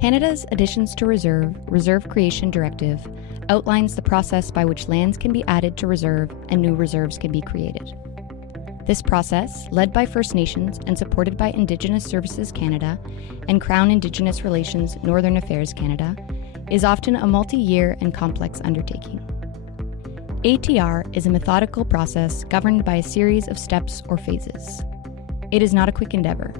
Canada's Additions to Reserve Creation Directive outlines the process by which lands can be added to reserve and new reserves can be created. This process, led by First Nations and supported by Indigenous Services Canada and Crown Indigenous Relations Northern Affairs Canada, is often a multi-year and complex undertaking. ATR is a methodical process governed by a series of steps or phases. It is not a quick endeavor.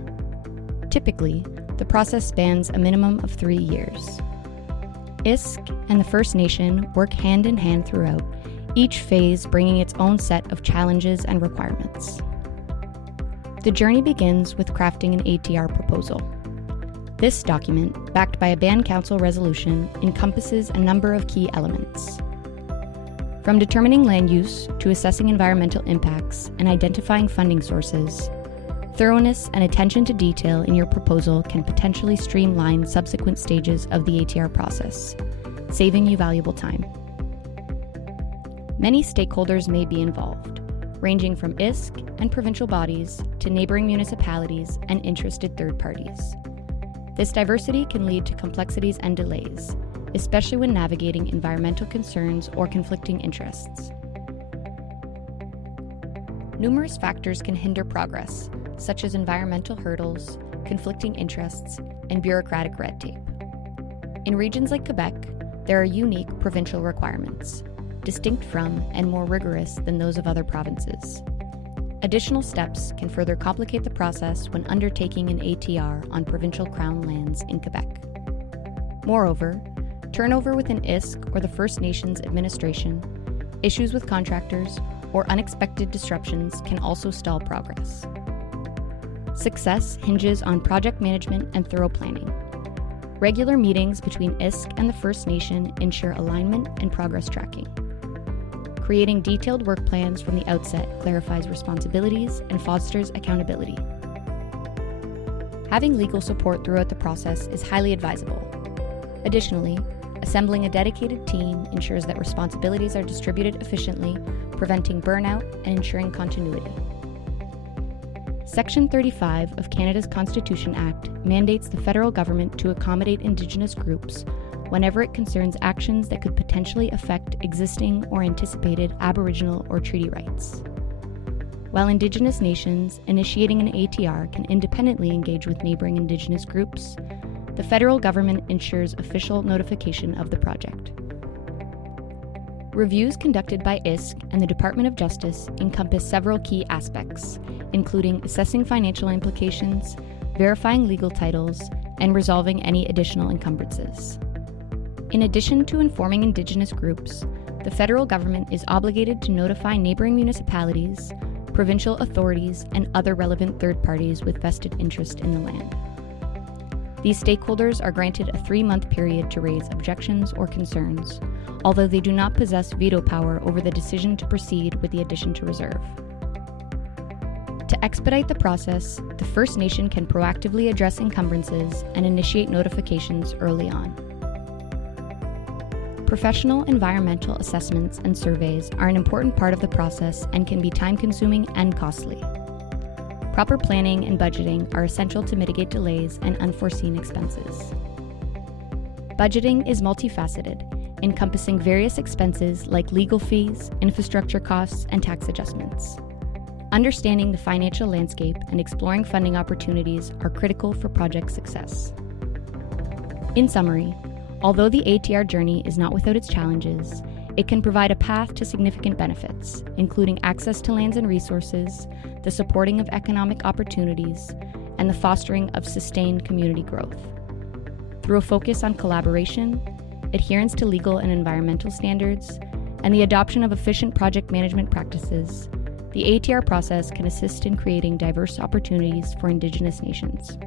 Typically, the process spans a minimum of 3 years. ISK and the First Nation work hand in hand throughout, each phase bringing its own set of challenges and requirements. The journey begins with crafting an ATR proposal. This document, backed by a Band Council resolution, encompasses a number of key elements. From determining land use to assessing environmental impacts and identifying funding sources, thoroughness and attention to detail in your proposal can potentially streamline subsequent stages of the ATR process, saving you valuable time. Many stakeholders may be involved, ranging from ISK and provincial bodies to neighboring municipalities and interested third parties. This diversity can lead to complexities and delays, especially when navigating environmental concerns or conflicting interests. Numerous factors can hinder progress, such as environmental hurdles, conflicting interests, and bureaucratic red tape. In regions like Quebec, there are unique provincial requirements, distinct from and more rigorous than those of other provinces. Additional steps can further complicate the process when undertaking an ATR on provincial crown lands in Quebec. Moreover, turnover within ISK or the First Nations administration, issues with contractors, or unexpected disruptions can also stall progress. Success hinges on project management and thorough planning. Regular meetings between ISK and the First Nation ensure alignment and progress tracking. Creating detailed work plans from the outset clarifies responsibilities and fosters accountability. Having legal support throughout the process is highly advisable. Additionally, assembling a dedicated team ensures that responsibilities are distributed efficiently, preventing burnout and ensuring continuity. Section 35 of Canada's Constitution Act mandates the federal government to accommodate Indigenous groups whenever it concerns actions that could potentially affect existing or anticipated Aboriginal or treaty rights. While Indigenous nations initiating an ATR can independently engage with neighboring Indigenous groups, the federal government ensures official notification of the project. Reviews conducted by ISK and the Department of Justice encompass several key aspects, including assessing financial implications, verifying legal titles, and resolving any additional encumbrances. In addition to informing Indigenous groups, the federal government is obligated to notify neighboring municipalities, provincial authorities, and other relevant third parties with vested interest in the land. These stakeholders are granted a 3-month period to raise objections or concerns, although they do not possess veto power over the decision to proceed with the addition to reserve. To expedite the process, the First Nation can proactively address encumbrances and initiate notifications early on. Professional environmental assessments and surveys are an important part of the process and can be time-consuming and costly. Proper planning and budgeting are essential to mitigate delays and unforeseen expenses. Budgeting is multifaceted, encompassing various expenses like legal fees, infrastructure costs, and tax adjustments. Understanding the financial landscape and exploring funding opportunities are critical for project success. In summary, although the ATR journey is not without its challenges, it can provide a path to significant benefits, including access to lands and resources, the supporting of economic opportunities, and the fostering of sustained community growth. Through a focus on collaboration, adherence to legal and environmental standards, and the adoption of efficient project management practices, the ATR process can assist in creating diverse opportunities for Indigenous nations.